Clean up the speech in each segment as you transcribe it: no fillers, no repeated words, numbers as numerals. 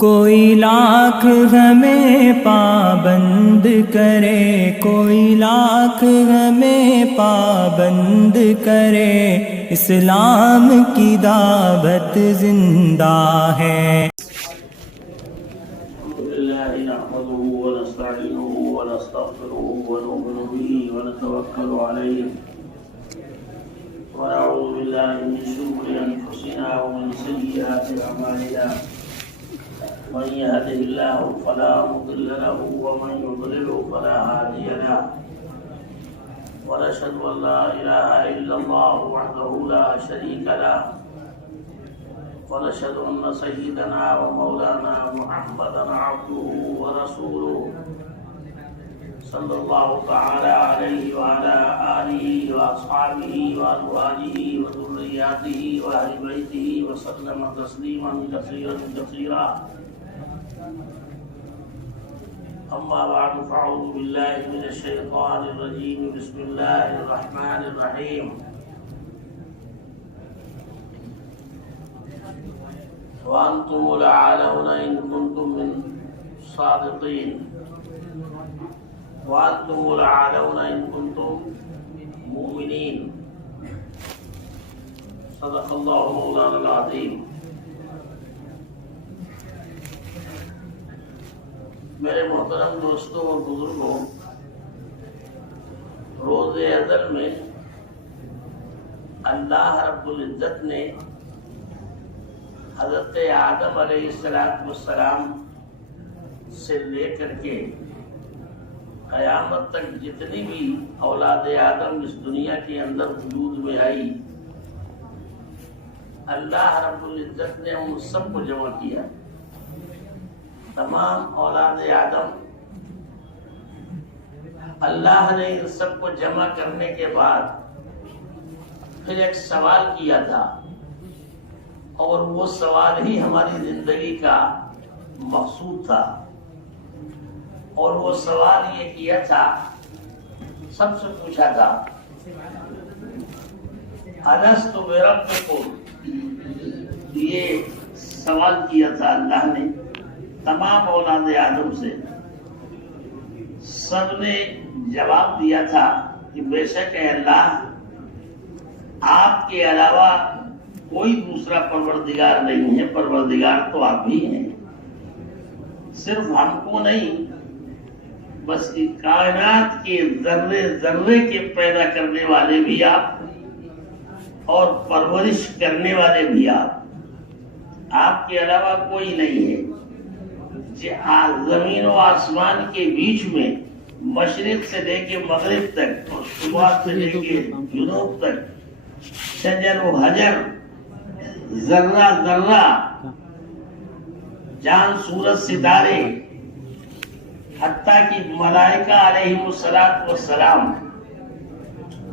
کوئی لاکھ ہمیں پابند کرے، کوئی لاکھ ہمیں پابند کرے، اسلام کی دعوت زندہ ہے۔ الحمدللہ نحمده ونستعینه ونستغفره ونؤمن به ونتوکل علیہ ونعوذ باللہ من شرور انفسنا ومن سیئات اعمالنا، من يهده الله فلا مضل له ومن يضلل فلا هادي له، ونشهد ان لا اله الا الله وحده لا شريك له، ونشهد ان سيدنا ومولانا محمدا عبده ورسوله صلى الله تعالى عليه وعلى آله وأصحابه وأزواجه وذرياته وأهل بيته وسلم تسليما كثيرا كثيرا. أما بعد فأعوذ بالله من الشيطان الرجيم. بسم الله الرحمن الرحيم. وأنتم الأعلون إن كنتم من صادقين، وأنتم الأعلون إن كنتم مؤمنين. صدق الله مولانا العظيم. میرے محترم دوستوں اور بزرگوں، روز ازل میں اللہ رب العزت نے حضرت آدم علیہ السلام سے لے کر کے قیامت تک جتنی بھی اولاد آدم اس دنیا کے اندر وجود میں آئی، اللہ رب العزت نے ان سب کو جمع کیا. تمام اولاد آدم اللہ نے ان سب کو جمع کرنے کے بعد پھر ایک سوال کیا تھا، اور وہ سوال ہی ہماری زندگی کا مقصود تھا. اور وہ سوال یہ کیا تھا، سب سے پوچھا تھا، الست بربکم. یہ سوال کیا تھا اللہ نے تمام اولاد آدم سے. سب نے جواب دیا تھا کہ بے شک اے اللہ، آپ کے علاوہ کوئی دوسرا پروردگار نہیں ہے، پروردگار تو آپ ہی ہیں. صرف ہم کو نہیں، بس کائنات کے ذرے ذرے کے پیدا کرنے والے بھی آپ اور پرورش کرنے والے بھی آپ. آپ کے علاوہ کوئی نہیں ہے. زمین و آسمان کے بیچ میں مشرق سے لے کے مغرب تک اور صبح سے لے کے جنوب تک شجر و حجر، ذرہ ذرہ، چاند سورج ستارے، حتیٰ کہ ملائکہ علیہم السلام،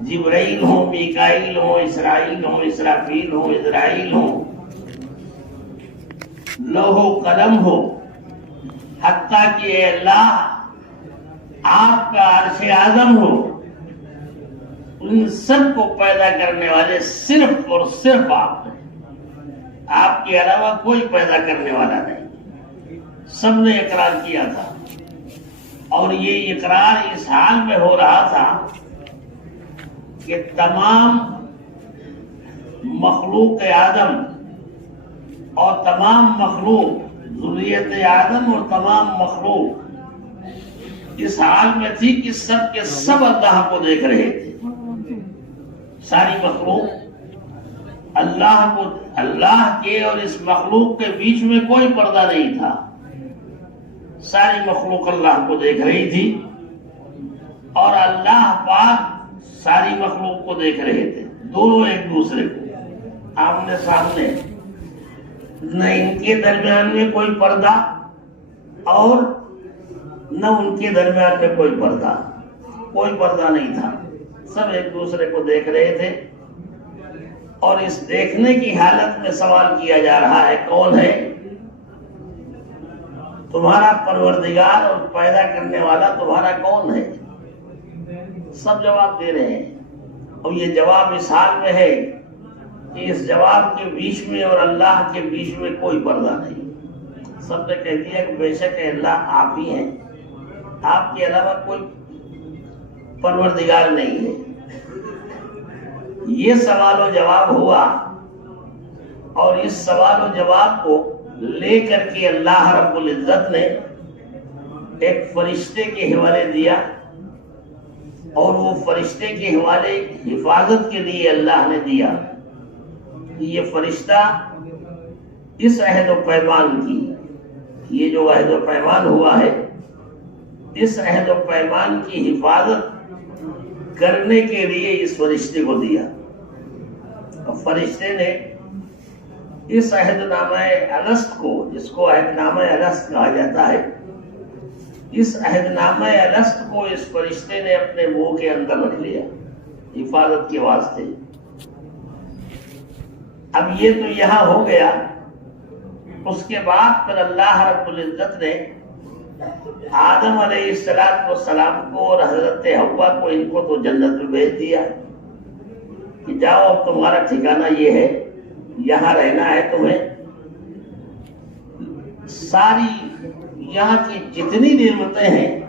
جبرائیل ہو، میکائیل ہو، اسرائیل ہو، اسرافیل ہو، اسرائیل ہو، لوح و قلم ہو، حتیٰ کہ اے اللہ آپ کا عرش اعظم ہو، ان سب کو پیدا کرنے والے صرف اور صرف آپ ہیں. آپ کے علاوہ کوئی پیدا کرنے والا نہیں. سب نے اقرار کیا تھا، اور یہ اقرار اس حال میں ہو رہا تھا کہ تمام مخلوق آدم اور تمام مخلوق ذریت آدم اور تمام مخلوق اس حال میں تھی کہ سب کے سب اللہ کو دیکھ رہے تھے. ساری مخلوق اللہ کے اور اس مخلوق کے بیچ میں کوئی پردہ نہیں تھا. ساری مخلوق اللہ کو دیکھ رہی تھی، اور اللہ پاک ساری مخلوق کو دیکھ رہے تھے. دونوں ایک دوسرے کو آمنے سامنے، نہ ان کے درمیان میں کوئی پردہ اور نہ ان کے درمیان میں کوئی پردہ نہیں تھا. سب ایک دوسرے کو دیکھ رہے تھے، اور اس دیکھنے کی حالت میں سوال کیا جا رہا ہے، کون ہے تمہارا پروردگار اور پیدا کرنے والا تمہارا کون ہے؟ سب جواب دے رہے ہیں، اور یہ جواب اس حال میں ہے کہ اس جواب کے بیچ میں اور اللہ کے بیچ میں کوئی پردہ نہیں. سب نے کہہ دیا کہ بے شک اللہ آپ ہی ہیں، آپ کے علاوہ کوئی پروردگار نہیں ہے۔ یہ سوال و جواب ہوا، اور اس سوال و جواب کو لے کر کے اللہ رب العزت نے ایک فرشتے کے حوالے دیا، اور وہ فرشتے کے حوالے حفاظت کے لیے اللہ نے دیا کہ یہ فرشتہ اس عہد و پیمان کی، یہ جو عہد و پیمان ہوا ہے، اس عہد و پیمان کی حفاظت کرنے کے لیے اس فرشتے کو دیا۔ اور فرشتے نے اس عہد نامہ الست کو، جس کو عہد نامہ الست کہا جاتا ہے، اس عہد نامہ الست کو اس فرشتے نے اپنے منہ کے اندر رکھ لیا حفاظت کے واسطے۔ اب یہ تو یہاں ہو گیا، اس کے بعد پھر اللہ رب العزت نے آدم علیہ السلام کو اور حضرت حوا کو، ان کو تو جنت میں بھیج دیا کہ جاؤ اب تمہارا ٹھکانہ یہ ہے، یہاں رہنا ہے تمہیں، ساری یہاں کی جتنی نعمتیں ہیں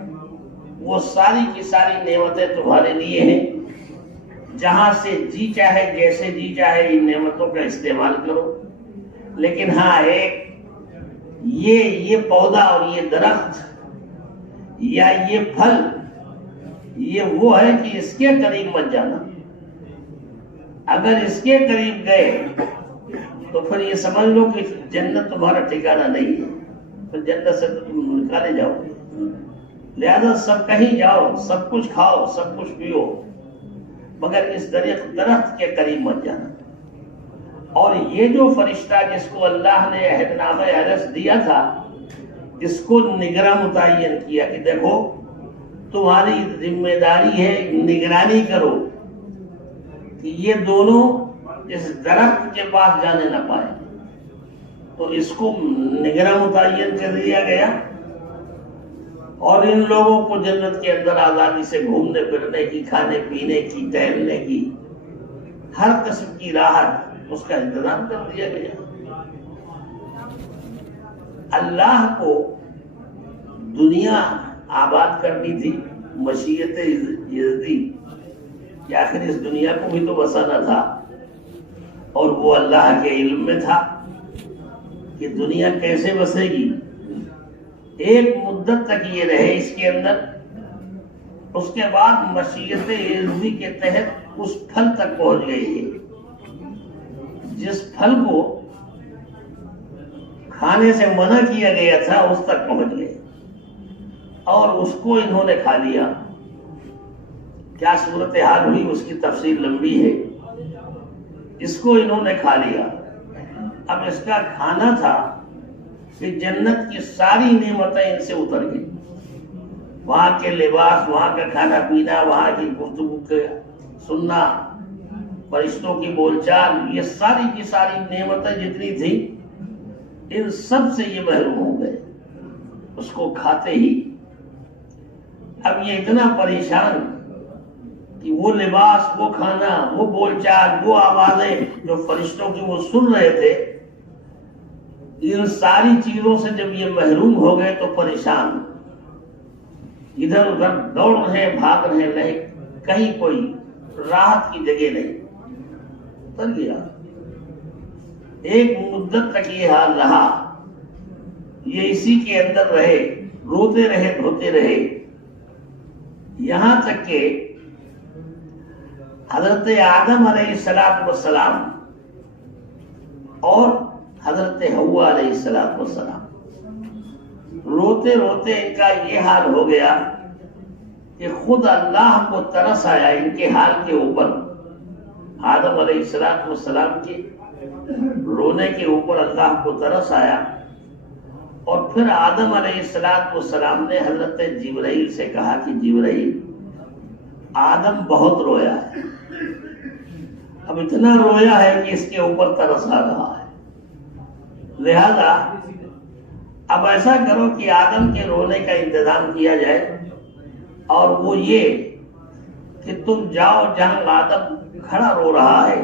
وہ ساری کی ساری نعمتیں تمہارے لیے ہیں، جہاں سے جی چاہے جیسے جی چاہے ان نعمتوں کا استعمال کرو، لیکن ہاں ایک یہ پودا اور یہ درخت یا یہ پھل، یہ وہ ہے کہ اس کے قریب مت جانا۔ اگر اس کے قریب گئے تو پھر یہ سمجھ لو کہ جنت تمہارا ٹھکانہ نہیں ہے، پھر جنت سے تو تم نکالے جاؤ گے۔ لہذا سب کہیں جاؤ، سب کچھ کھاؤ، سب کچھ پیو، مگر اس درخت کے قریب مت جانا۔ اور یہ جو فرشتہ جس کو اللہ نے عہد نامہ الست دیا تھا، اس کو نگراں متعین کیا کہ دیکھو تمہاری ذمہ داری ہے نگرانی کرو کہ یہ دونوں اس درخت کے پاس جانے نہ پائے۔ تو اس کو نگراں متعین کر دیا گیا، اور ان لوگوں کو جنت کے اندر آزادی سے گھومنے پھرنے کی، کھانے پینے کی، ٹہلنے کی، ہر قسم کی راحت اس کا انتظام کر دیا گیا۔ اللہ کو دنیا آباد کرنی تھی، مشیت یزدی کہ آخر اس دنیا کو بھی تو بسانا تھا، اور وہ اللہ کے علم میں تھا کہ دنیا کیسے بسے گی۔ ایک مدت تک یہ رہے اس کے اندر، اس کے بعد مشیت یزدی کے تحت اس پھل تک پہنچ گئی ہے، جس پھل کو کھانے سے منع کیا گیا تھا اس تک پہنچ گئے، اور اس کو انہوں نے کھا لیا۔ کیا صورتحال ہوئی اس کی تفصیل لمبی ہے، اس کو انہوں نے کھا لیا۔ اب اس کا کھانا تھا کہ جنت کی ساری نعمتیں ان سے اتر گئی، وہاں کے لباس، وہاں کا کھانا پینا، وہاں کی گفتگو کا سننا، فرشتوں کی بول چال، یہ ساری کی ساری نعمتیں جتنی تھی ان سب سے یہ محروم ہو گئے اس کو کھاتے ہی۔ اب یہ اتنا پریشان کہ وہ لباس، وہ کھانا، وہ بول چال، وہ آوازیں جو فرشتوں کی وہ سن رہے تھے، ان ساری چیزوں سے جب یہ محروم ہو گئے تو پریشان، ادھر ادھر دوڑ رہے، بھاگ رہے، کہیں کوئی راحت کی جگہ نہیں، اتر گیا۔ ایک مدت تک یہ حال رہا، یہ اسی کے اندر رہے، روتے رہے، دھوتے رہے، یہاں تک کہ حضرت آدم علیہ السلام اور حضرت حوا علیہ السلام روتے روتے ان کا یہ حال ہو گیا کہ خود اللہ کو ترس آیا ان کے حال کے اوپر۔ آدم علیہ السلام کے رونے کے اوپر اللہ کو ترس آیا، اور پھر آدم علیہ السلام نے حضرت جبرائیل سے کہا کہ جبرائیل، آدم بہت رویا ہے، اب اتنا رویا ہے کہ اس کے اوپر ترس آ رہا ہے، لہذا اب ایسا کرو کہ آدم کے رونے کا انتظام کیا جائے، اور وہ یہ کہ تم جاؤ جہاں آدم کھڑا رو رہا ہے،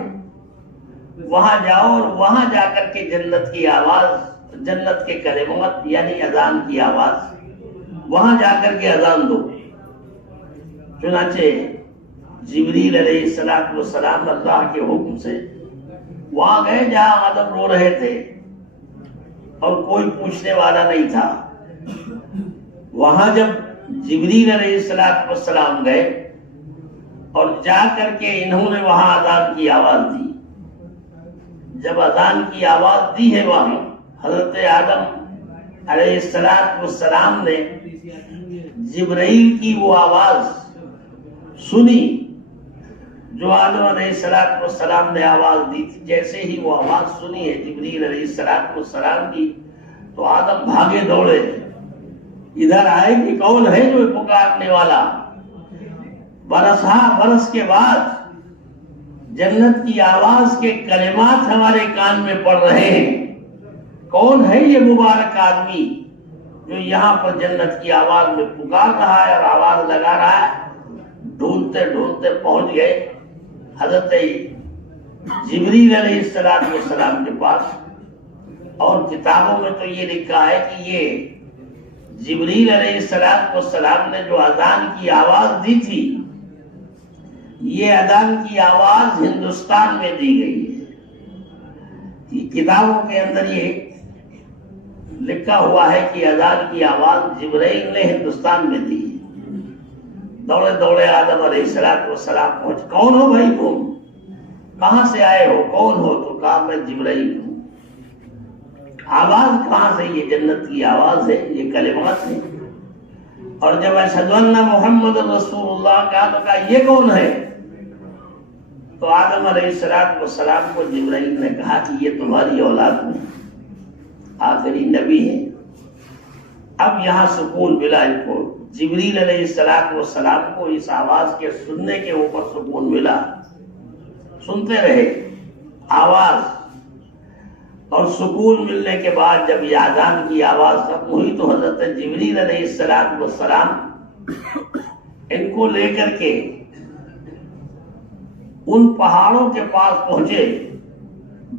وہاں جاؤ اور وہاں جا کر کے جنت کی آواز جنت کے کلمات یعنی اذان کی آواز، وہاں جا کر کے اذان دو۔ چنانچہ جبریل علیہ السلام اللہ کے حکم سے وہاں گئے جہاں آدم رو رہے تھے اور کوئی پوچھنے والا نہیں تھا۔ وہاں جب جبریل علیہ السلام گئے اور جا کر کے انہوں نے وہاں اذان کی آواز دی۔ جب اذان کی آواز دی ہے وہاں حضرت آدم علیہ السلام نے جبرائیل کی وہ آواز سنی جو آدم علیہ السلام نے آواز دی تھی۔ جیسے ہی وہ آواز سنی ہے جبریل علیہ السلام کی تو آدم بھاگے دوڑے ادھر آئے کہ کون ہے جو پکارنے والا۔ برس کے بعد جنت کی آواز کے کلمات ہمارے کان میں پڑ رہے ہیں۔ کون ہے یہ مبارک آدمی جو یہاں پر جنت کی آواز میں پکار رہا ہے اور آواز لگا رہا ہے؟ ڈھونڈتے ڈھونڈتے پہنچ گئے حضرت جبریل علیہ السلام کے پاس، اور کتابوں میں تو یہ لکھا ہے کہ یہ جبریل علیہ السلام نے جو اذان کی آواز دی تھی، یہ اذان کی آواز ہندوستان میں دی گئی ہے۔ کتابوں کے اندر یہ لکھا ہوا ہے کہ اذان کی آواز جبرائیل نے ہندوستان میں دی۔ دوڑے دوڑے آدم علیہ السلام پہنچ، کون ہو بھائی تم؟ کہاں سے آئے ہو؟ کون ہو؟ تو کہا میں جبرائیل ہوں۔ آواز کہاں سے؟ یہ جنت کی آواز ہے، یہ کلمات ہیں۔ اور جب اشہد ان محمد رسول اللہ کہا تو کہا یہ کون ہے؟ تو آدم علیہ السلام کو جبرائیل نے کہا کہ یہ تمہاری اولاد میں آخری نبی ہے۔ اب یہاں سکون ملا ان کو، جبریل علیہ السلام کو اس آواز کے سننے کے اوپر سکون ملا۔ سنتے رہے آواز، اور سکون ملنے کے بعد جب یہ اذان کی آواز ختم ہوئی تو حضرت جبریل علیہ السلام ان کو لے کر کے ان پہاڑوں کے پاس پہنچے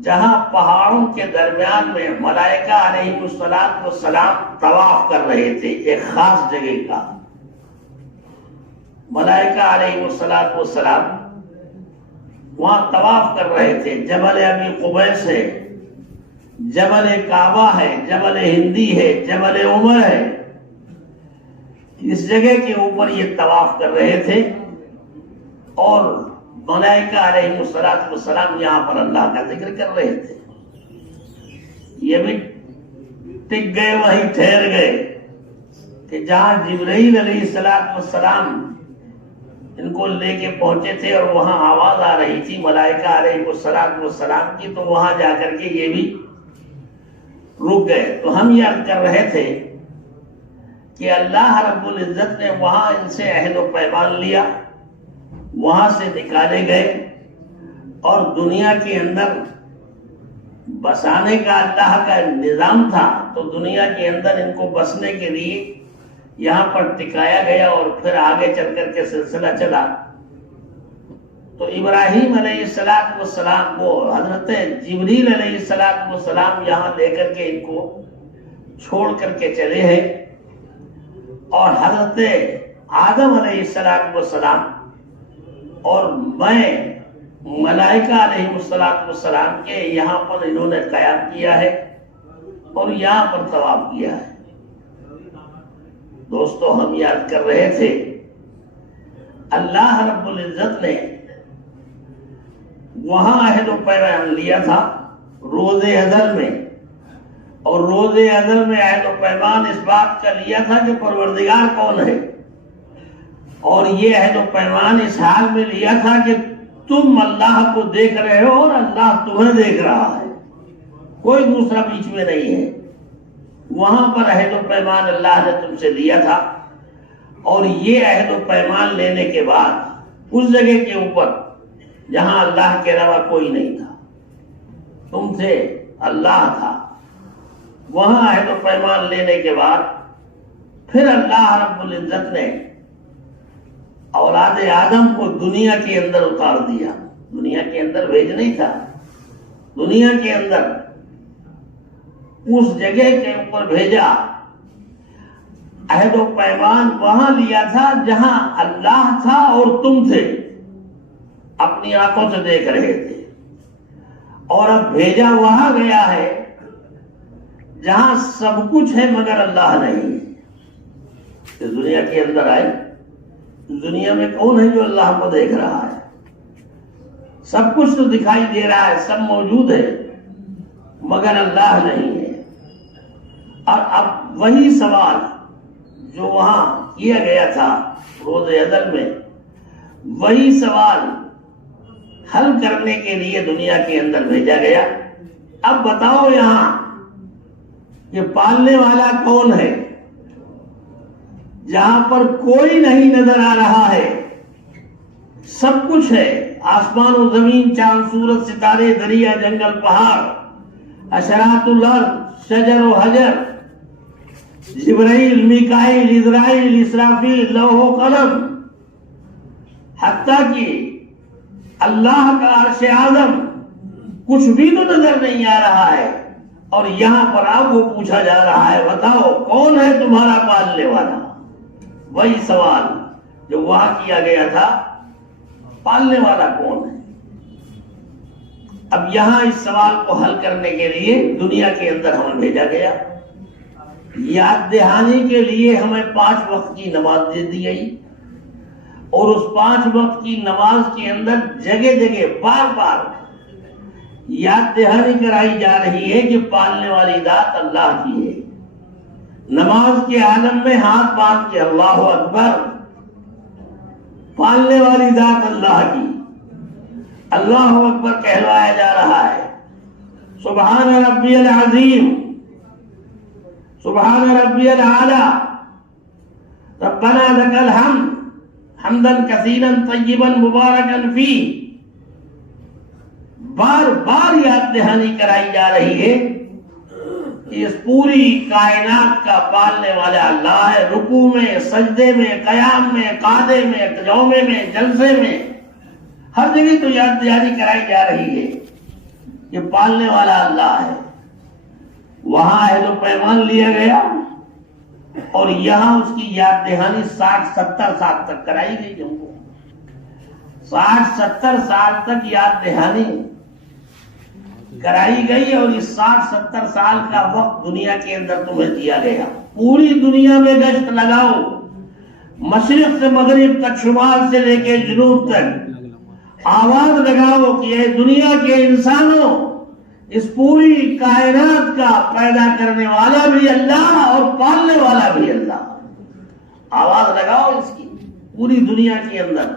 جہاں پہاڑوں کے درمیان میں ملائکہ علیہ السلام طواف کر رہے تھے۔ ایک خاص جگہ کا ملائکہ علیہ السلام وہاں طواف کر رہے تھے۔ جبل ابی قبیس ہے، جبل کعبہ ہے، جبل ہندی ہے، جبل عمر ہے، اس جگہ کے اوپر یہ طواف کر رہے تھے، اور ملائکہ علیہ السلام یہاں پر اللہ کا ذکر کر رہے تھے۔ یہ بھی ٹک گئے، وہی ٹھہر گئے کہ جہاں جبرائیل علیہ السلام ان کو لے کے پہنچے تھے اور وہاں آواز آ رہی تھی ملائکہ علیہ السلام کی، تو وہاں جا کر کے یہ بھی رک گئے۔ تو ہم یہ کر رہے تھے کہ اللہ رب العزت نے وہاں ان سے عہد و پیمان لیا، وہاں سے نکالے گئے، اور دنیا کے اندر بسانے کا اللہ کا نظام تھا، تو دنیا کے اندر ان کو بسنے کے لیے یہاں پر ٹکایا گیا، اور پھر آگے چل کر کے سلسلہ چلا۔ تو ابراہیم علیہ السلام کو حضرت جبریل علیہ السلام یہاں لے کر کے ان کو چھوڑ کر کے چلے ہیں، اور حضرت آدم علیہ السلام اور میں ملائکہ علیہ السلام کے یہاں پر انہوں نے قیام کیا ہے اور یہاں پر طواف کیا ہے۔ دوستو، ہم یاد کر رہے تھے اللہ رب العزت نے وہاں عہد و پیمان لیا تھا روز ازل میں، اور روز ازل میں عہد و پیمان اس بات کا لیا تھا کہ پروردگار کون ہے، اور یہ عہد و پیمان اس حال میں لیا تھا کہ تم اللہ کو دیکھ رہے ہو اور اللہ تمہیں دیکھ رہا ہے، کوئی دوسرا بیچ میں نہیں ہے۔ وہاں پر عہد و پیمان اللہ نے تم سے لیا تھا، اور یہ عہد و پیمان لینے کے بعد اس جگہ کے اوپر جہاں اللہ کے علاوہ کوئی نہیں تھا، تم سے اللہ تھا، وہاں عہد و پیمان لینے کے بعد پھر اللہ رب العزت نے اولاد آدم کو دنیا کے اندر اتار دیا۔ دنیا کے اندر بھیج نہیں تھا، دنیا کے اندر اس جگہ کے اوپر بھیجا. عہد و پیمان وہاں لیا تھا جہاں اللہ تھا اور تم تھے، اپنی آنکھوں سے دیکھ رہے تھے. اور اب بھیجا وہاں گیا ہے جہاں سب کچھ ہے مگر اللہ نہیں ہے. اس دنیا کے اندر آئے، دنیا میں کون ہے جو اللہ کو دیکھ رہا ہے؟ سب کچھ تو دکھائی دے رہا ہے، سب موجود ہے مگر اللہ نہیں ہے. اور اب وہی سوال جو وہاں کیا گیا تھا روز عدل میں، وہی سوال حل کرنے کے لیے دنیا کے اندر بھیجا گیا. اب بتاؤ یہاں کہ پالنے والا کون ہے؟ جہاں پر کوئی نہیں نظر آ رہا ہے، سب کچھ ہے، آسمان و زمین، چاند سورج ستارے، دریا جنگل پہاڑ، حشرات الارض، شجر و حجر، جبرائیل، میکائیل، اسرائیل، اسرافیل، لوح و قلم، حتیٰ کہ اللہ کا عرش اعظم، کچھ بھی تو نظر نہیں آ رہا ہے. اور یہاں پر آپ کو پوچھا جا رہا ہے بتاؤ کون ہے تمہارا پالنے والا؟ وہی سوال جو وہاں کیا گیا تھا، پالنے والا کون ہے؟ اب یہاں اس سوال کو حل کرنے کے لیے دنیا کے اندر ہمیں بھیجا گیا. یاد دہانی کے لیے ہمیں 5 وقت کی نماز دے دی گئی، اور اس 5 وقت کی نماز کے اندر جگہ جگہ بار بار یاد دہانی کرائی جا رہی ہے کہ پالنے والی ذات اللہ کی ہے. نماز کے عالم میں ہاتھ باندھ کے اللہ اکبر، پالنے والی ذات اللہ کی، اللہ اکبر کہلوایا جا رہا ہے. سبحان ربی العظیم، سبحان ربی الاعلی، ربنا لک الحمد حمدا کثیرا طیبا مبارکا فیہ. بار بار یاد دہانی کرائی جا رہی ہے کہ اس پوری کائنات کا پالنے والا اللہ ہے. رکوع میں، سجدے میں، قیام میں، قعدے میں، قیامے میں، جلسے میں، ہر جگہ تو یاد دہانی کرائی جا رہی ہے کہ پالنے والا اللہ ہے. وہاں عہد و پیمان لیا گیا اور یہاں اس کی یاد دہانی 60-70 سال تک کرائی گئی. ہم کو 60-70 سال تک یاد دہانی کرائی گئی، اور اس 60-70 سال کا وقت دنیا کے اندر تمہیں دیا گیا. پوری دنیا میں گشت لگاؤ، مشرق سے مغرب تک، شمال سے لے کے جنوب تک آواز لگاؤ کہ اے دنیا کے انسانوں، اس پوری کائنات کا پیدا کرنے والا بھی اللہ اور پالنے والا بھی اللہ. آواز لگاؤ اس کی پوری دنیا کے اندر.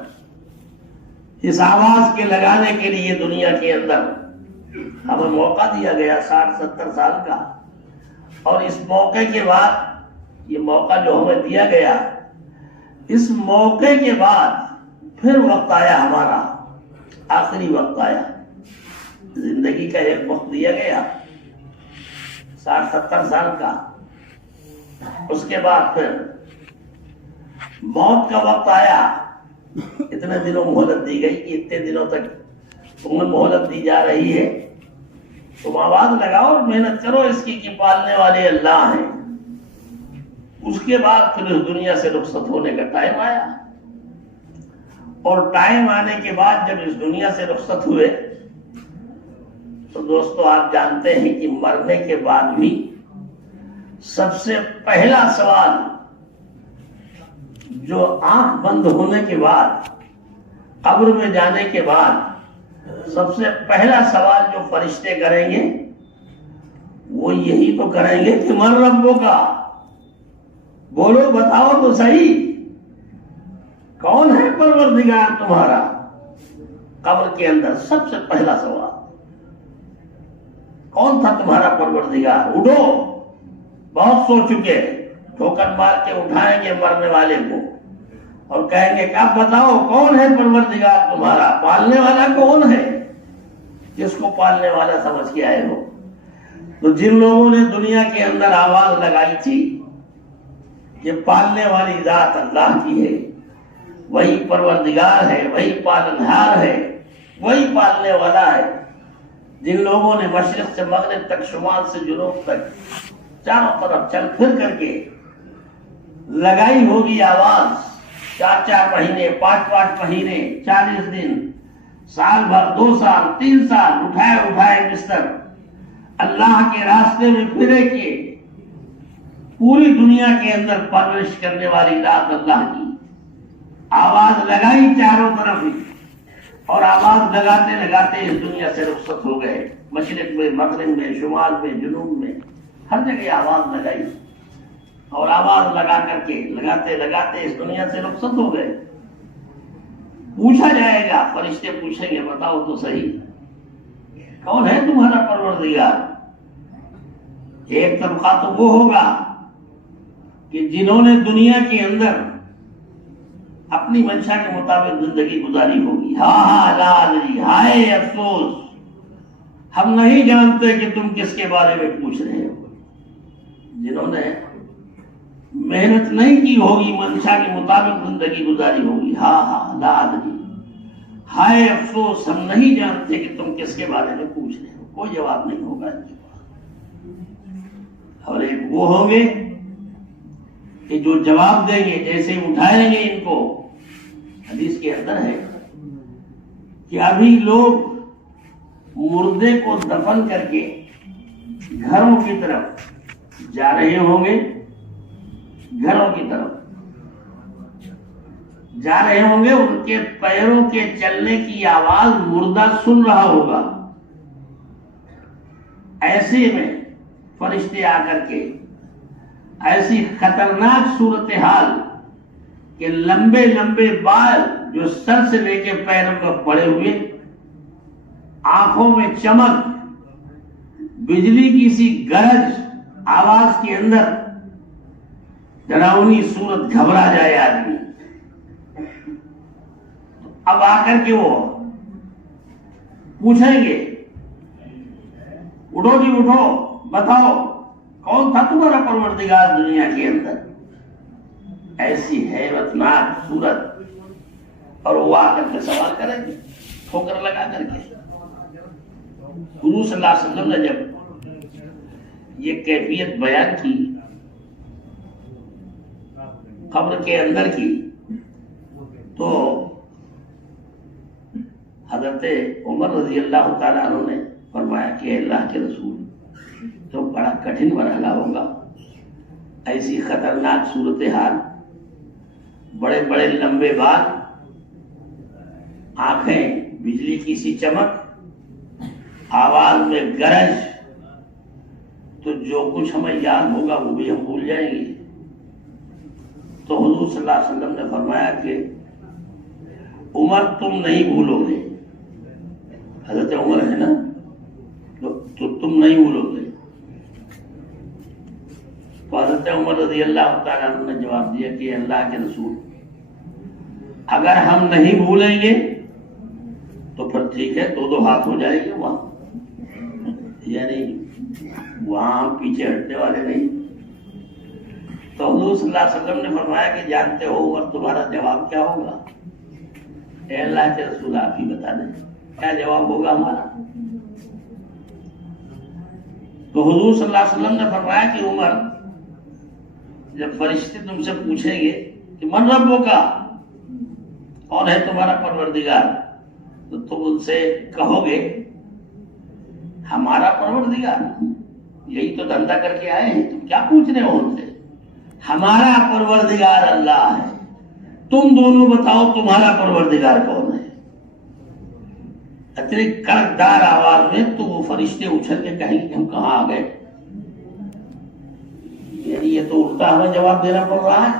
اس آواز کے لگانے کے لیے دنیا کے اندر ہمیں موقع دیا گیا 60-70 سال کا. اور اس موقع کے بعد، یہ موقع جو ہمیں دیا گیا، اس موقع کے بعد پھر وقت آیا، ہمارا آخری وقت آیا. زندگی کا ایک وقت دیا گیا 60-70 سال کا. اس کے بعد پھر موت کا وقت آیا. اتنے دنوں مہلت دی گئی کہ اتنے دنوں تک تمہیں مہلت دی جا رہی ہے، تم آواز لگاؤ اور محنت کرو اس کی کہ پالنے والے اللہ ہیں. اس کے بعد پھر اس دنیا سے رخصت ہونے کا ٹائم آیا. اور ٹائم آنے کے بعد جب اس دنیا سے رخصت ہوئے تو دوستو آپ جانتے ہیں کہ مرنے کے بعد بھی سب سے پہلا سوال جو آنکھ بند ہونے کے بعد، قبر میں جانے کے بعد سب سے پہلا سوال جو فرشتے کریں گے وہ یہی تو کریں گے کہ من ربو کا، بولو بتاؤ تو صحیح کون ہے پروردگار تمہارا. قبر کے اندر سب سے پہلا سوال کون تھا تمہارا پروردگار؟ اٹھو، بہت سو چکے، ٹھوکر مار کے اٹھائیں گے مرنے والے کو اور کہیں گے کہ اب بتاؤ کون ہے پروردگار تمہارا، پالنے والا کون ہے؟ جس کو پالنے والا سمجھ کے آئے ہو. تو جن لوگوں نے دنیا کے اندر آواز لگائی تھی کہ پالنے والی ذات اللہ کی ہے، وہی پروردگار ہے، وہی پالنہار ہے، وہی پالنے والا ہے، جن لوگوں نے مشرق سے مغرب تک، شمال سے جنوب تک، چاروں طرف چل پھر کر کے لگائی ہوگی آواز، 4 مہینے، 5 مہینے، 40 دن، سال بھر، 2 سال، 3 سال اٹھائے بستر اللہ کے راستے میں پھرے کے پوری دنیا کے اندر پرورش کرنے والی ذات اللہ کی آواز لگائی چاروں طرف ہی، اور آواز لگاتے لگاتے اس دنیا سے رخصت ہو گئے، مشرق میں، مغرب میں، شمال میں، جنوب میں، ہر جگہ آواز لگائی، اور آواز لگا کر کے لگاتے لگاتے اس دنیا سے رخصت ہو گئے۔ پوچھا جائے گا، فرشتے پوچھیں گے بتاؤ تو صحیح کون ہے تمہارا پروردگار؟ ایک طبقہ تو وہ ہوگا کہ جنہوں نے دنیا کے اندر اپنی منشا کے مطابق زندگی گزاری ہوگی، ہاں لا ادری، ہائے افسوس، ہم نہیں جانتے کہ تم کس کے بارے میں پوچھ رہے ہو۔ جنہوں نے محنت نہیں کی ہوگی، منشا کے مطابق زندگی گزاری ہوگی، ہاں لا ادری، ہائے افسوس، ہم نہیں جانتے کہ تم کس کے بارے میں پوچھ رہے ہو۔ کوئی جواب نہیں ہوگا ان کے پاس۔ اور ایک وہ ہوں گے کہ جو جواب دیں گے، جیسے اٹھائیں گے ان کو، حدیث کے اندر ہے کہ ابھی لوگ مردے کو دفن کر کے گھروں کی طرف جا رہے ہوں گے، گھروں کی طرف جا رہے ہوں گے، ان کے پیروں کے چلنے کی آواز مردہ سن رہا ہوگا۔ ایسے میں فرشتے آ کر کے ایسی خطرناک صورتحال کہ لمبے لمبے بال جو سر سے لے کے پیروں تک پڑے ہوئے، آنکھوں میں چمک، بجلی کی سی گرج آواز کے اندر، ڈراؤنی صورت، گھبرا جائے آدمی۔ اب آ کر کے وہ پوچھیں گے، اٹھو جی اٹھو، بتاؤ کون تھا تمہارا پروردگار دنیا کے اندر؟ ایسی حیرتناک صورت، اور وہ آ کر کے سوال کریں گے ٹھوکر لگا کر کے۔ حضور صلی اللہ علیہ وسلم نے جب یہ کیفیت بیان کی قبر کے اندر کی، تو حضرت عمر رضی اللہ تعالیٰ عنہ نے فرمایا کہ اللہ کے رسول، تو بڑا کٹھن مرحلہ ہوگا، ایسی خطرناک صورتحال، بڑے بڑے لمبے بال، آنکھیں بجلی کی سی چمک، آواز میں گرج، تو جو کچھ ہمیں یاد ہوگا وہ بھی ہم بھول جائیں گے۔ تو حضور صلی اللہ علیہ وسلم نے فرمایا کہ عمر تم نہیں بھولو گے، حضرت عمر ہے نا، تو تم نہیں بھولو گے۔ تو حضرت عمر رضی اللہ تعالیٰ عنہ نے جواب دیا کہ اللہ کے رسول، اگر ہم نہیں بھولیں گے تو پھر ٹھیک ہے، 2 ہاتھ ہو جائیں گے وہاں، یعنی وہاں پیچھے ہٹنے والے نہیں۔ تو حضور صلی اللہ علیہ وسلم نے فرمایا کہ جانتے ہو عمر تمہارا جواب کیا ہوگا؟ اے اللہ کے رسول آپ ہی بتا دیں کیا جواب ہوگا ہمارا؟ تو حضور صلی اللہ علیہ وسلم نے فرمایا کہ عمر، جب فرشتے تم سے پوچھیں گے کہ من ربک کا، کون ہے تمہارا پروردگار، تو تم ان سے کہو گے ہمارا پروردگار، یہی تو دھندا کر کے آئے ہیں، تم کیا پوچھ رہے ہو ان سے؟ ہمارا پروردگار اللہ ہے، تم دونوں بتاؤ تمہارا پروردگار کون ہے؟ اتنی کڑکدار آواز میں تو وہ فرشتے اچھل کے کہیں کہ ہم کہاں آ گئے، یعنی یہ تو الٹا ہمیں جواب دینا پڑ رہا ہے۔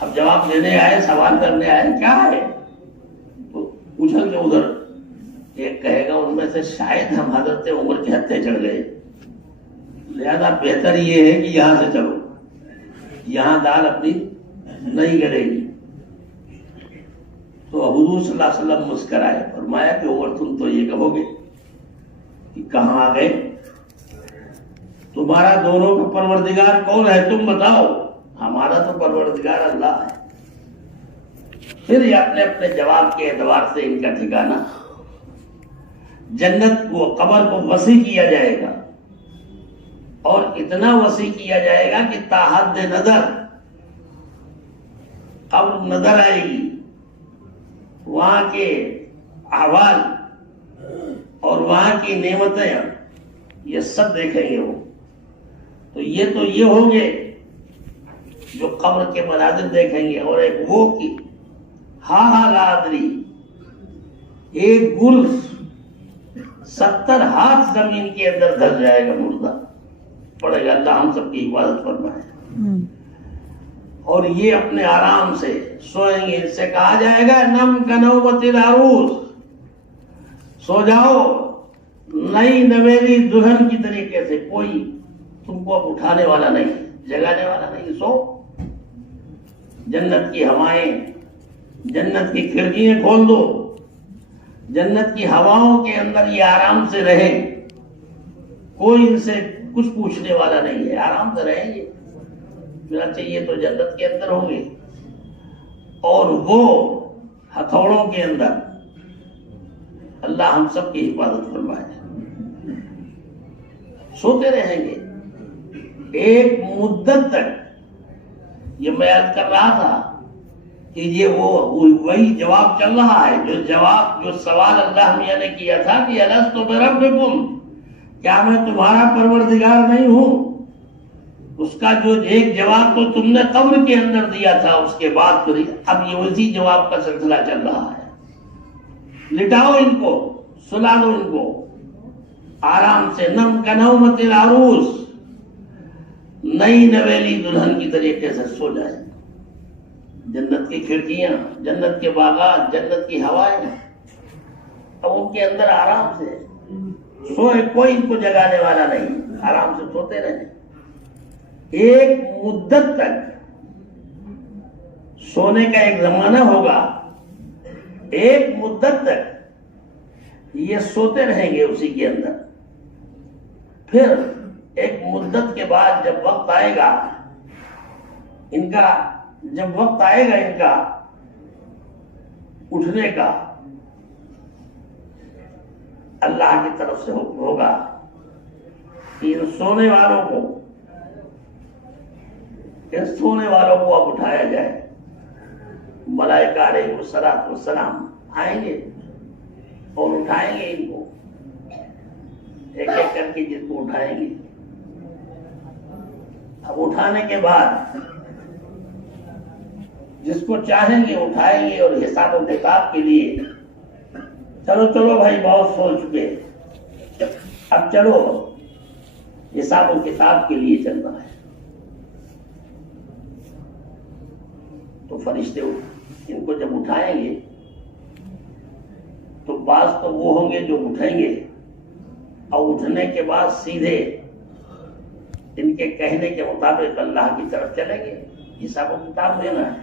اب جواب دینے آئے، سوال کرنے آئے، کیا ہے؟ تو اچھل کے ادھر ایک کہے گا ان میں سے شاید ہم حضرت عمر کے ہتھے چڑھ گئے، لہذا بہتر یہ ہے کہ یہاں سے چلو، یہاں دال اپنی نہیں گڑے گی۔ تو حضور صلی اللہ علیہ وسلم مسکرائے، فرمایا کہ عمر تم تو یہ کہو گے کہ کہاں آ گئے، تمہارا دونوں کا پروردگار کون ہے تم بتاؤ؟ ہمارا تو پروردگار اللہ ہے۔ پھر یہ اپنے اپنے جواب کے اعتبار سے ان کا ٹھکانہ جنت کو قبر کو وسیع کیا جائے گا اور اتنا وسیع کیا جائے گا کہ تا حد نظر قبر نظر آئے گی، وہاں کے احوال اور وہاں کی نعمتیں یہ سب دیکھیں گے وہ. تو یہ ہوں گے جو قبر کے مناظر دیکھیں گے. اور ایک وہ کی ہاں لا ادری، ایک گل 70 ہاتھ زمین کے اندر دھس جائے گا مردہ پڑے گا. اللہ ہم سب کی حفاظت فرمائے. اور یہ اپنے آرام سے سوئیں گے. اس سے کہا جائے گا نم کنومت العروس، سو جاؤ نئی نویلی دلہن کی طریقے سے. کوئی تم کو اب اٹھانے والا نہیں، جگانے والا نہیں. سو جنت کی ہوائیں، جنت کی کھڑکیاں کھول دو، جنت کی ہواؤں کے اندر یہ آرام سے رہیں. کوئی ان سے کچھ پوچھنے والا نہیں ہے، آرام سے رہیں گے. چاہیے تو جنت کے اندر ہوں گے اور وہ ہتھوڑوں کے اندر. اللہ ہم سب کی حفاظت فرمائے. سوتے رہیں گے ایک مدت تک. یہ میں عرض کر رہا تھا کہ یہ وہی جواب چل رہا ہے جو سوال اللہ میاں نے کیا تھا کہ الست بربکم، کیا میں تمہارا پروردگار نہیں ہوں. اس کا جو ایک جواب تو تم نے قبر کے اندر دیا تھا، اس کے بعد پھر اب یہ اسی جواب کا سلسلہ چل رہا ہے. لٹاؤ ان کو، سلا دو ان کو آرام سے. نم کنومت العروس، نئی نویلی دلہن کی طریقے سے سو جائے. جنت کی کھڑکیاں، جنت کے باغات، جنت کی ہوائیں، اب ان کے اندر آرام سے سوئے. کوئی ان کو جگانے والا نہیں، آرام سے سوتے رہیں. ایک مدت تک سونے کا ایک زمانہ ہوگا، ایک مدت تک یہ سوتے رہیں گے اسی کے اندر. پھر ایک مدت کے بعد جب وقت آئے گا ان کا اٹھنے کا، اللہ کی طرف سے حکم ہوگا کہ ان سونے والوں کو اب اٹھایا جائے. ملائکہ علیہ الصلوۃ والسلام آئیں گے اور اٹھائیں گے ان کو ایک ایک کر کے، جس کو اٹھائیں گے. اب اٹھانے کے بعد جس کو چاہیں گے اٹھائیں گے اور حساب و کتاب کے لیے چلو بھائی بہت سو چکے، اب چلو حساب و کتاب کے لیے چلنا ہے. تو فرشتے ان کو جب اٹھائیں گے تو بعض تو وہ ہوں گے جو اٹھیں گے اور اٹھنے کے بعد سیدھے ان کے کہنے کے مطابق اللہ کی طرف چلیں گے، حساب و کتاب دینا ہے.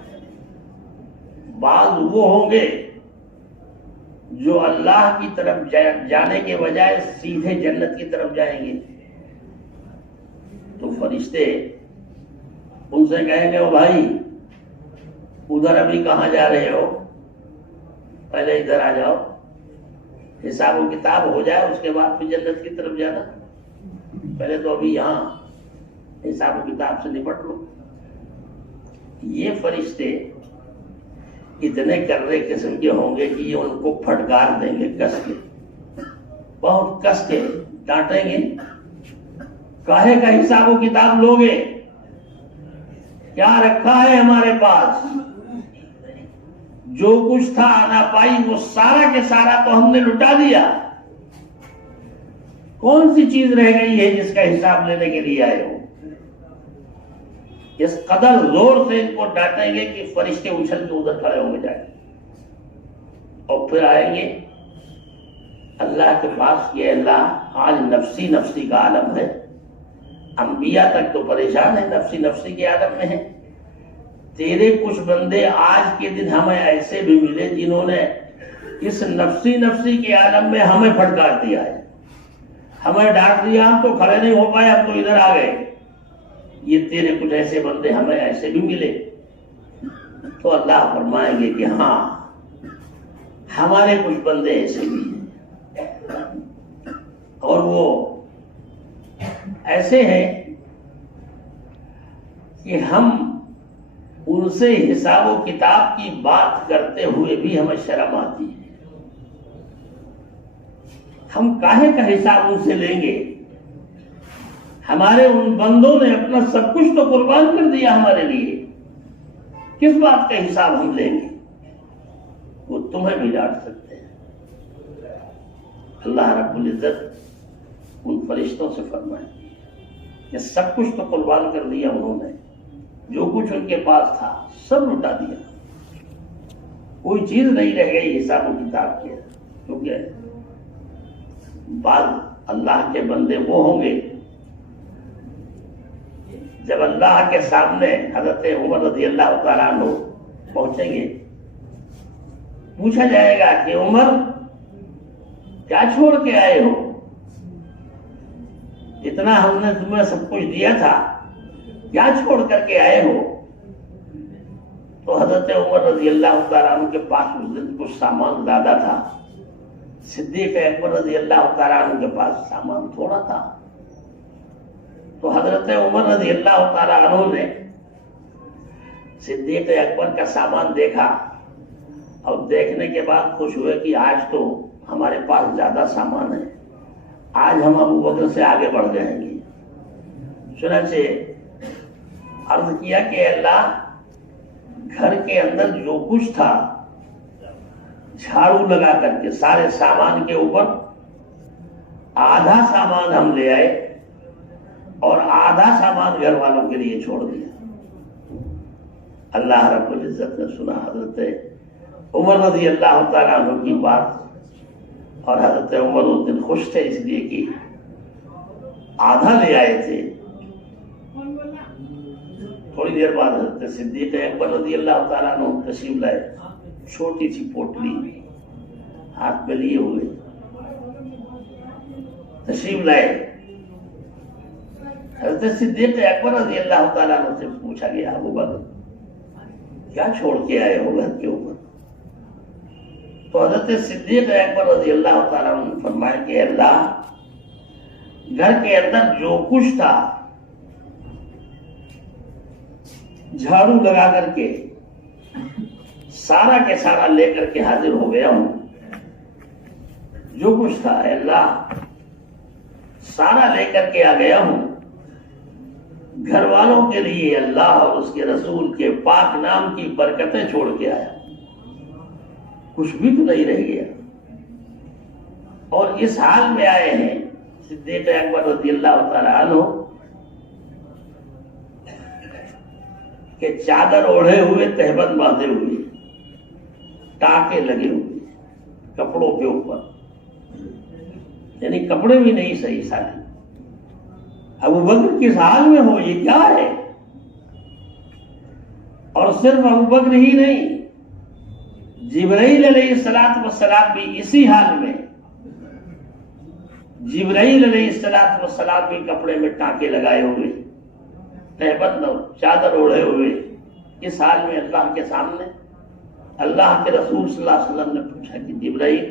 بعض وہ ہوں گے جو اللہ کی طرف جانے کے بجائے سیدھے جنت کی طرف جائیں گے. تو فرشتے ان سے کہیں گے او بھائی ادھر ابھی کہاں جا رہے ہو، پہلے ادھر آ جاؤ، حساب و کتاب ہو جائے اس کے بعد پھر جنت کی طرف جانا. پہلے تو ابھی یہاں حساب و کتاب سے نپٹ لو. یہ فرشتے اتنے کرنے قسم کے ہوں گے کہ یہ ان کو پھٹکار دیں گے، کس کے، بہت کس کے ڈانٹیں گے. کاہے کا حساب و کتاب لوگے، کیا رکھا ہے ہمارے پاس؟ جو کچھ تھا آنا پائی وہ سارا کے سارا تو ہم نے لٹا دیا. کون سی چیز رہ گئی ہے جس کا حساب لینے کے لیے آئے ہو؟ اس قدر زور سے ان کو ڈانٹیں گے کہ فرشتے اچھل کے ادھر کھڑے ہوں گے جائیں گے اور پھر آئیں گے اللہ کے پاس کہ اللہ آج نفسی نفسی کا عالم ہے. انبیاء تک تو پریشان ہے، نفسی نفسی کے عالم میں ہے. تیرے کچھ بندے آج کے دن ہمیں ایسے بھی ملے جنہوں نے اس نفسی نفسی کے عالم میں ہمیں پھٹکار دیا ہے، ہمیں ڈانٹ دیا، ہم تو کھڑے نہیں ہو پائے، ہم تو ادھر آ گئے. یہ تیرے کچھ ایسے بندے ہمیں ایسے بھی ملے. تو اللہ فرمائیں گے کہ ہاں ہمارے کچھ بندے ایسے بھی ہیں. اور وہ ایسے ہیں کہ ہم ان سے حساب و کتاب کی بات کرتے ہوئے بھی ہمیں شرم آتی ہے. ہم کاہے کا حساب ان سے لیں گے؟ ہمارے ان بندوں نے اپنا سب کچھ تو قربان کر دیا ہمارے لیے، کس بات کا حساب ہم لیں گے؟ وہ تمہیں بھی ڈانٹ سکتے ہیں. اللہ رب العزت ان فرشتوں سے فرمائے کہ سب کچھ تو قربان کر دیا انہوں نے، جو کچھ ان کے پاس تھا سب لٹا دیا، کوئی چیز نہیں رہ گئی حساب و کتاب کے. کیونکہ بعض اللہ کے بندے وہ ہوں گے جب اللہ کے سامنے حضرت عمر رضی اللہ تعالیٰ عنہ پہنچیں گے، پوچھا جائے گا کہ عمر کیا چھوڑ کے آئے ہو؟ اتنا ہم نے تمہیں سب کچھ دیا تھا، کیا چھوڑ کر کے آئے ہو؟ تو حضرت عمر رضی اللہ تعالیٰ عنہ کے پاس اس دن کچھ سامان زیادہ تھا، صدیق اکبر رضی اللہ تعالیٰ عنہ کے پاس سامان تھوڑا تھا. تو حضرت عمر رضی اللہ تعالیٰ عنہ نے صدیق اکبر کا سامان دیکھا اور دیکھنے کے بعد خوش ہوئے کہ آج تو ہمارے پاس زیادہ سامان ہے، آج ہم ابو بکر سے آگے بڑھ جائیں گے. چنانچہ عرض کیا کہ اللہ، گھر کے اندر جو کچھ تھا جھاڑو لگا کر کے سارے سامان کے اوپر آدھا سامان ہم لے آئے اور آدھا سامان گھر والوں کے لیے چھوڑ دیا. اللہ رب العزت نے سنا حضرت عمر رضی اللہ تعالیٰ عنہ کی بات، اور حضرت عمر اس دن خوش تھے اس لیے کہ آدھا لے آئے تھے. تھوڑی دیر بعد حضرت صدیق اکبر رضی اللہ تعالیٰ عنہ تشریف لائے، چھوٹی سی پوٹلی ہاتھ میں لیے ہوئے تشریف لائے. حضرت صدیق اکبر رضی اللہ تعالیٰ عنہ سے پوچھا گیا، ابو بکر کیا چھوڑ کے آئے ہو گھر کے اوپر؟ تو حضرت صدیق اکبر رضی اللہ تعالیٰ عنہ نے فرمایا کہ اللہ، گھر کے اندر جو کچھ تھا جھاڑو لگا کر کے سارا کے سارا لے کر کے حاضر ہو گیا ہوں. جو کچھ تھا اے اللہ سارا لے کر کے آ گیا ہوں. گھر والوں کے لیے اللہ اور اس کے رسول کے پاک نام کی برکتیں چھوڑ کے آیا، کچھ بھی تو نہیں رہ گیا. اور اس حال میں آئے ہیں صدیق اکبر رضی اللہ تعالیٰ عنہ کہ چادر اوڑھے ہوئے، تہبند باندھے ہوئے، ٹانکے لگے ہوئے کپڑوں کے اوپر، یعنی کپڑے بھی نہیں صحیح سالے. ابو بکر کس حال میں ہو، یہ کیا ہے؟ اور صرف ابو بکر ہی نہیں، جبرائیل علیہ السلام بھی اسی حال میں. جبرائیل علیہ السلام بھی کپڑے میں ٹانکے لگائے ہوئے، تہبند چادر اوڑھے ہوئے. اس حال میں اللہ کے سامنے اللہ کے رسول صلی اللہ علیہ وسلم نے پوچھا کہ جبرائیل،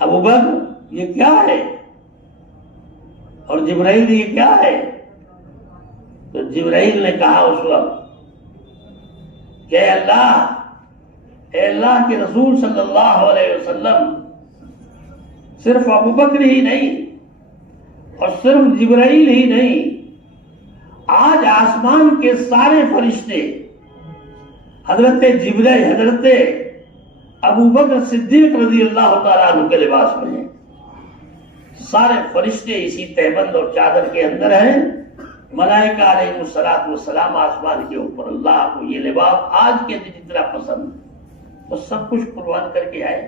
ابو بکر یہ کیا ہے؟ اور جبرائیل یہ کیا ہے؟ تو جبرائیل نے کہا اس وقت کہ اے اللہ کے رسول صلی اللہ علیہ وسلم، صرف ابو بکر ہی نہیں اور صرف جبرائیل ہی نہیں، آج آسمان کے سارے فرشتے حضرت جبرائیل، حضرت ابو بکر صدیق رضی اللہ تعالیٰ عنہ کے لباس میں ہیں. سارے فرشتے اسی تہبند اور چادر کے اندر ہیں. ملائکہ علیہ السلام آسمان کے اوپر. اللہ کو یہ لباس آج کے دن اتنا پسند ہے، وہ سب کچھ قربان کر کے آئے.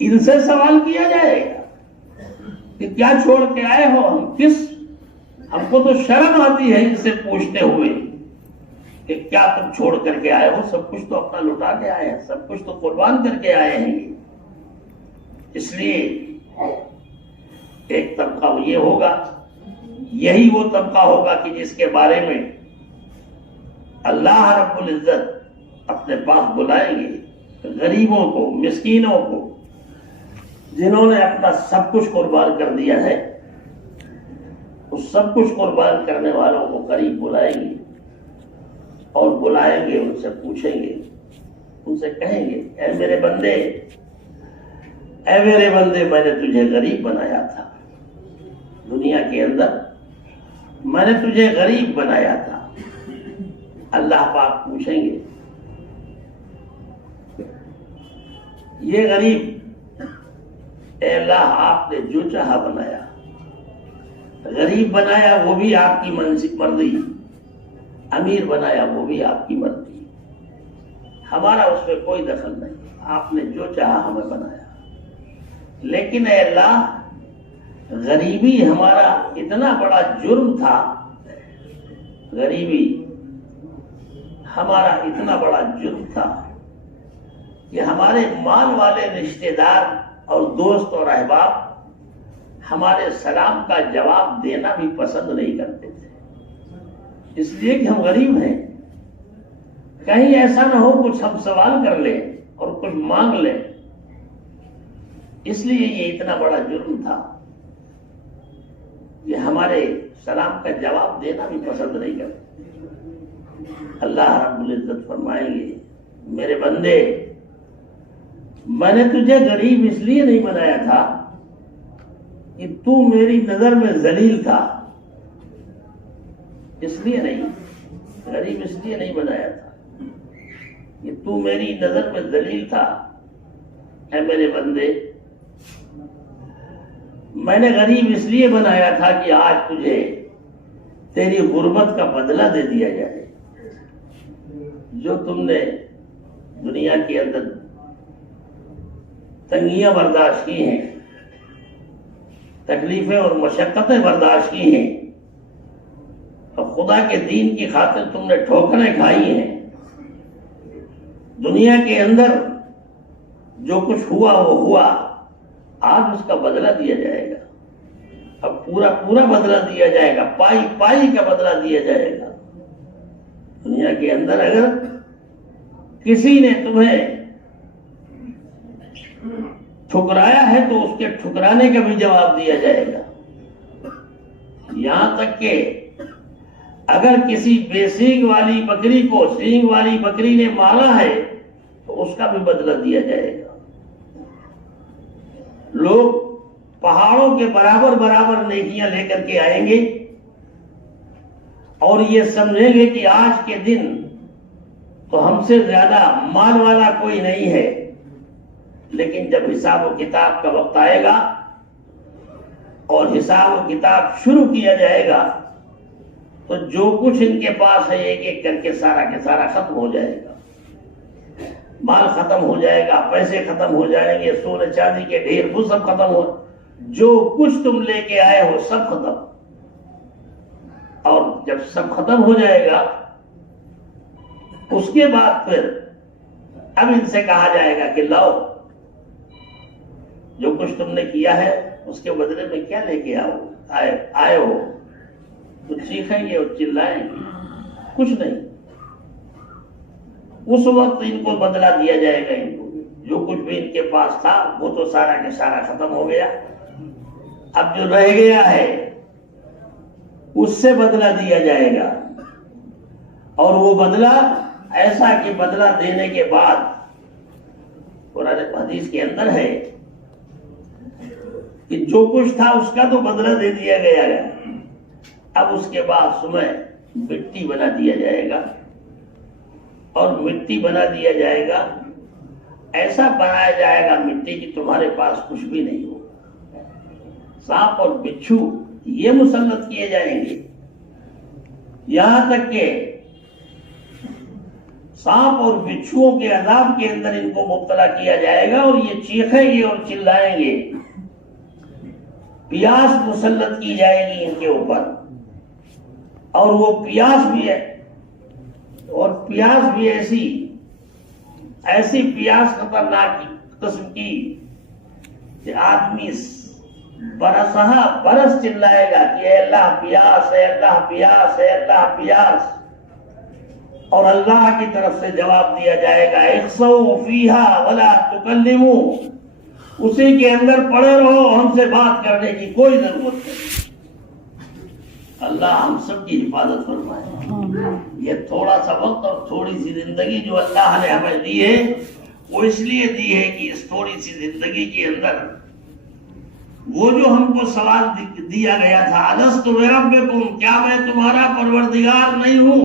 ان سے سوال کیا جائے گا کہ کیا چھوڑ کے آئے ہو؟ ہم کو تو شرم آتی ہے ان سے پوچھتے ہوئے کہ کیا تم چھوڑ کر کے آئے ہو. سب کچھ تو اپنا لٹا کے آئے ہیں، سب کچھ تو قربان کر کے آئے ہیں. اس لیے ایک طبقہ یہ ہوگا، یہی وہ طبقہ ہوگا کہ جس کے بارے میں اللہ رب العزت اپنے پاس بلائیں گے غریبوں کو، مسکینوں کو، جنہوں نے اپنا سب کچھ قربان کر دیا ہے، اس سب کچھ قربان کرنے والوں کو قریب بلائیں گے اور بلائیں گے، ان سے پوچھیں گے، ان سے کہیں گے اے میرے بندے، اے میرے بندے، میں نے تجھے غریب بنایا تھا دنیا کے اندر، میں نے تجھے غریب بنایا تھا۔ اللہ پاک پوچھیں گے یہ غریب، اے اللہ آپ نے جو چاہا بنایا، غریب بنایا وہ بھی آپ کی مرضی، امیر بنایا وہ بھی آپ کی مرضی، ہمارا اس میں کوئی دخل نہیں، آپ نے جو چاہا ہمیں بنایا۔ لیکن اے اللہ، غریبی ہمارا اتنا بڑا جرم تھا، غریبی ہمارا اتنا بڑا جرم تھا کہ ہمارے مال والے رشتہ دار اور دوست اور احباب ہمارے سلام کا جواب دینا بھی پسند نہیں کرتے تھے، اس لیے کہ ہم غریب ہیں، کہیں ایسا نہ ہو کچھ ہم سوال کر لیں اور کچھ مانگ لیں، اس لیے یہ اتنا بڑا جرم تھا کہ ہمارے سلام کا جواب دینا بھی پسند نہیں کرتے۔ اللہ رب العزت فرمائیں گے میرے بندے، میں نے تجھے غریب اس لیے نہیں بنایا تھا کہ تو میری نظر میں ذلیل تھا، اس لیے نہیں، غریب اس لیے نہیں بنایا تھا کہ تو میری نظر میں ذلیل تھا۔ اے میرے بندے، میں نے غریب اس لیے بنایا تھا کہ آج تجھے تیری غربت کا بدلہ دے دیا جائے، جو تم نے دنیا کے اندر تنگیاں برداشت کی ہیں، تکلیفیں اور مشقتیں برداشت کی ہیں، اور خدا کے دین کی خاطر تم نے ٹھوکریں کھائی ہیں، دنیا کے اندر جو کچھ ہوا وہ ہوا، آج اس کا بدلہ دیا جائے گا، اب پورا بدلہ دیا جائے گا، پائی کا بدلہ دیا جائے گا۔ دنیا کے اندر اگر کسی نے تمہیں ٹھکرایا ہے تو اس کے ٹھکرانے کا بھی جواب دیا جائے گا، یہاں تک کہ اگر کسی بے سینگ والی بکری کو سینگ والی بکری نے مارا ہے تو اس کا بھی بدلہ دیا جائے گا۔ لوگ پہاڑوں کے برابر نیکیاں لے کر کے آئیں گے اور یہ سمجھیں گے کہ آج کے دن تو ہم سے زیادہ مال والا کوئی نہیں ہے، لیکن جب حساب و کتاب کا وقت آئے گا اور حساب و کتاب شروع کیا جائے گا تو جو کچھ ان کے پاس ہے ایک ایک کر کے سارا کے سارا ختم ہو جائے گا، مال ختم ہو جائے گا، پیسے ختم ہو جائیں گے، سونے چاندی کے ڈھیر وہ سب ختم ہو، جو کچھ تم لے کے آئے ہو سب ختم۔ اور جب سب ختم ہو جائے گا اس کے بعد پھر اب ان سے کہا جائے گا کہ لاؤ جو کچھ تم نے کیا ہے اس کے بدلے میں کیا لے کے آئے ہو، تو چیخیں گے اور چلائیں گے، کچھ نہیں۔ اس وقت ان کو بدلہ دیا جائے گا، ان کو جو کچھ بھی ان کے پاس تھا وہ تو سارا کے سارا ختم ہو گیا، اب جو رہ گیا ہے اس سے بدلہ دیا جائے گا، اور وہ بدلہ ایسا کہ بدلہ دینے کے بعد قرآن حدیث کے اندر ہے کہ جو کچھ تھا اس کا تو بدلہ دے دیا گیا ہے، اب اس کے بعد صبح مٹی بنا دیا جائے گا، اور مٹی بنا دیا جائے گا، ایسا بنایا جائے گا مٹی کی تمہارے پاس کچھ بھی نہیں ہو، سانپ اور بچھو یہ مسلط کیے جائیں گے، یہاں تک کہ سانپ اور بچھوؤں کے عذاب کے اندر ان کو مبتلا کیا جائے گا، اور یہ چیخیں گے اور چلائیں گے، پیاس مسلط کی جائے گی ان کے اوپر، اور وہ پیاس بھی ہے، اور پیاس بھی ایسی پیاس خطرناک قسم کی کہ آدمی برس چلائے گا کہ اے اللہ پیاس، اے اللہ پیاس، اے اللہ پیاس، اور اللہ کی طرف سے جواب دیا جائے گا اخسؤوا فیہا ولا تکلموا، اسی کے اندر پڑے رہو، ہم سے بات کرنے کی کوئی ضرورت نہیں۔ اللہ ہم سب کی حفاظت فرمائے۔ یہ تھوڑا سا وقت اور تھوڑی سی زندگی جو اللہ نے ہمیں دی ہے، وہ اس لیے دی ہے کہ اس تھوڑی سی زندگی کے اندر وہ جو ہم کو سوال دیا گیا تھا، الست بربکم، کیا میں تمہارا پروردگار نہیں ہوں؟